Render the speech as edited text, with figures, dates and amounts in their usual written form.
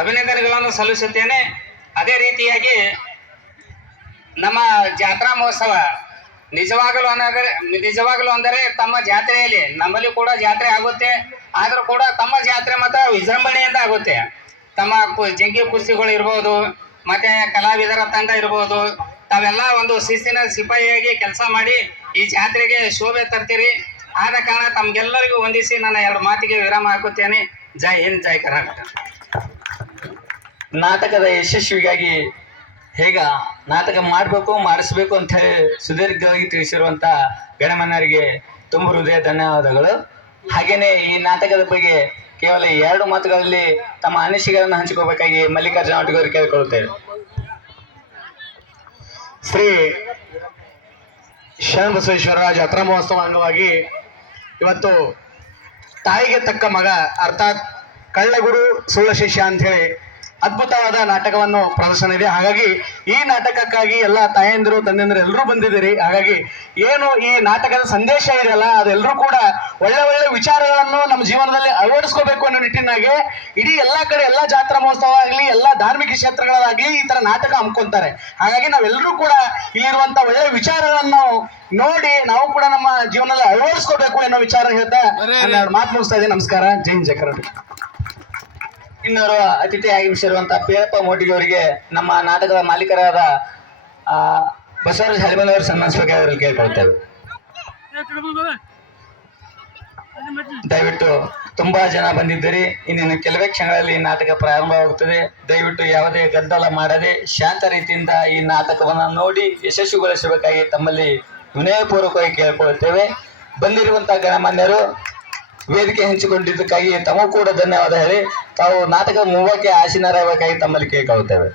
ಅಭಿನಂದನೆಗಳನ್ನು ಸಲ್ಲಿಸುತ್ತೇನೆ. ಅದೇ ರೀತಿಯಾಗಿ ನಮ್ಮ ಜಾತ್ರಾ ಮಹೋತ್ಸವ ನಿಜವಾಗಲೂ ಅಂದರೆ ತಮ್ಮ ಜಾತ್ರೆಯಲ್ಲಿ ನಮ್ಮಲ್ಲಿ ಕೂಡ ಜಾತ್ರೆ ಆಗುತ್ತೆ. ಆದರೂ ಕೂಡ ತಮ್ಮ ಜಾತ್ರೆ ಮಾತ್ರ ವಿಜೃಂಭಣೆಯಿಂದ ಆಗುತ್ತೆ. ತಮ್ಮ ಜಂಗಿ ಕುಸ್ತಿಗಳು ಇರ್ಬೋದು, ಮತ್ತೆ ಕಲಾವಿದರ ತಂಡ ಇರ್ಬೋದು, ತಾವೆಲ್ಲ ಒಂದು ಶಿಸ್ತಿನ ಸಿಪಾಯಿಯಾಗಿ ಕೆಲಸ ಮಾಡಿ ಈ ಜಾತ್ರೆಗೆ ಶೋಭೆ ತರ್ತೀರಿ. ಆದ ಕಾರಣ ತಮ್ಗೆಲ್ಲರಿಗೂ ವಂದಿಸಿ ನನ್ನ 2 ಮಾತಿಗೆ ವಿರಾಮ ಹಾಕುತ್ತೇನೆ. ಜೈ ಹಿಂದ್, ಜೈ ಕರ್ನಾಟಕ. ನಾಟಕದ ಯಶಸ್ವಿಗಾಗಿ ಹೇಗ ನಾಟಕ ಮಾಡಬೇಕು ಮಾಡಿಸ್ಬೇಕು ಅಂತ ಹೇಳಿ ಸುದೀರ್ಘವಾಗಿ ತಿಳಿಸಿರುವಂಥ ಗಣಮನ್ನರಿಗೆ ತುಂಬ ಹೃದಯ ಧನ್ಯವಾದಗಳು. ಹಾಗೆಯೇ ಈ ನಾಟಕದ ಬಗ್ಗೆ ಕೇವಲ 2 ಮಾತುಗಳಲ್ಲಿ ತಮ್ಮ ಅನಿಸಿಕೆಗಳನ್ನು ಹಂಚಿಕೋಬೇಕಾಗಿ ಮಲ್ಲಿಕಾರ್ಜುನ ಅವರಿಗೆ ಕೇಳಿಕೊಳ್ಳುತ್ತೇವೆ. ಶ್ರೀ ಶರಣಬಸವೇಶ್ವರ ಜಾತ್ರಾ ಮಹೋತ್ಸವ ಅಂಗವಾಗಿ ಇವತ್ತು ತಾಯಿಗೆ ತಕ್ಕ ಮಗ ಅರ್ಥಾತ್ ಕಳ್ಳಗುರು ಸುಳ್ಳ ಶಿಷ್ಯ ಅಂತ ಹೇಳಿ ಅದ್ಭುತವಾದ ನಾಟಕವನ್ನು ಪ್ರದರ್ಶನ ಇದೆ. ಹಾಗಾಗಿ ಈ ನಾಟಕಕ್ಕಾಗಿ ಎಲ್ಲ ತಾಯಂದಿರು ತಂದೆಂದರು ಎಲ್ಲರೂ ಬಂದಿದ್ದೀರಿ. ಹಾಗಾಗಿ ಏನು ಈ ನಾಟಕದ ಸಂದೇಶ ಇದೆಯಲ್ಲ, ಅದೆಲ್ಲರೂ ಕೂಡ ಒಳ್ಳೆ ಒಳ್ಳೆ ವಿಚಾರಗಳನ್ನು ನಮ್ಮ ಜೀವನದಲ್ಲಿ ಅಳವಡಿಸ್ಕೋಬೇಕು ಅನ್ನೋ ನಿಟ್ಟಿನಾಗೆ ಇಡೀ ಎಲ್ಲ ಕಡೆ ಎಲ್ಲ ಜಾತ್ರಾ ಮಹೋತ್ಸವ ಆಗಲಿ, ಎಲ್ಲ ಧಾರ್ಮಿಕ ಕ್ಷೇತ್ರಗಳಾಗಲಿ ಈ ತರ ನಾಟಕ ಹಮ್ಮಿಕೊಂತಾರೆ. ಹಾಗಾಗಿ ನಾವೆಲ್ಲರೂ ಕೂಡ ಇಲ್ಲಿರುವಂತ ಒಳ್ಳೆ ವಿಚಾರಗಳನ್ನು ನೋಡಿ ನಾವು ಕೂಡ ನಮ್ಮ ಜೀವನದಲ್ಲಿ ಅಳವಡಿಸ್ಕೋಬೇಕು ಅನ್ನೋ ವಿಚಾರ ಹೇಳ್ತಾ 2 ಮಾತು ಮುಗಿಸ್ತಾ ಇದ್ದೀನಿ. ನಮಸ್ಕಾರ. ಜೈ ಹಿಂದ್, ಜೈ ಕರ್ನಾಟಕ. ಇನ್ನೋರು ಅತಿಥಿ ಆಗಮಿಸಿರುವಂಥ ಪೀರಪ್ಪ ಮೋಟಿಗೆ ಅವರಿಗೆ ನಮ್ಮ ನಾಟಕದ ಮಾಲೀಕರಾದ ಬಸವರಾಜ ಹಲಿಮಲ್ ಅವರು ಸನ್ಮಾನಿಸಬೇಕಾಗಿ ಕೇಳ್ಕೊಳ್ತೇವೆ. ದಯವಿಟ್ಟು ತುಂಬಾ ಜನ ಬಂದಿದ್ದೀರಿ. ಇನ್ನೇನು ಕೆಲವೇ ಕ್ಷಣಗಳಲ್ಲಿ ನಾಟಕ ಪ್ರಾರಂಭವಾಗುತ್ತದೆ. ದಯವಿಟ್ಟು ಯಾವುದೇ ಗದ್ದಲ ಮಾಡದೆ ಶಾಂತ ರೀತಿಯಿಂದ ಈ ನಾಟಕವನ್ನು ನೋಡಿ ಯಶಸ್ವಿಗೊಳಿಸಬೇಕಾಗಿ ತಮ್ಮಲ್ಲಿ ವಿನಯಪೂರ್ವಕವಾಗಿ ಕೇಳ್ಕೊಳ್ತೇವೆ. ಬಂದಿರುವಂತಹ ಗಣಮಾನ್ಯರು ವೇದಿಕೆ ಹಂಚಿಕೊಂಡಿದ್ದಕ್ಕಾಗಿ ತಮಗೂ ಕೂಡ ಧನ್ಯವಾದ ಹೇಳಿ ತಾವು ನಾಟಕ ಮೂವಕ್ಕೆ ಆಸೀನರಾಗಬೇಕಾಗಿ ತಮ್ಮಲ್ಲಿ ಕೇಳ್ಕೊಳ್ತೇವೆ.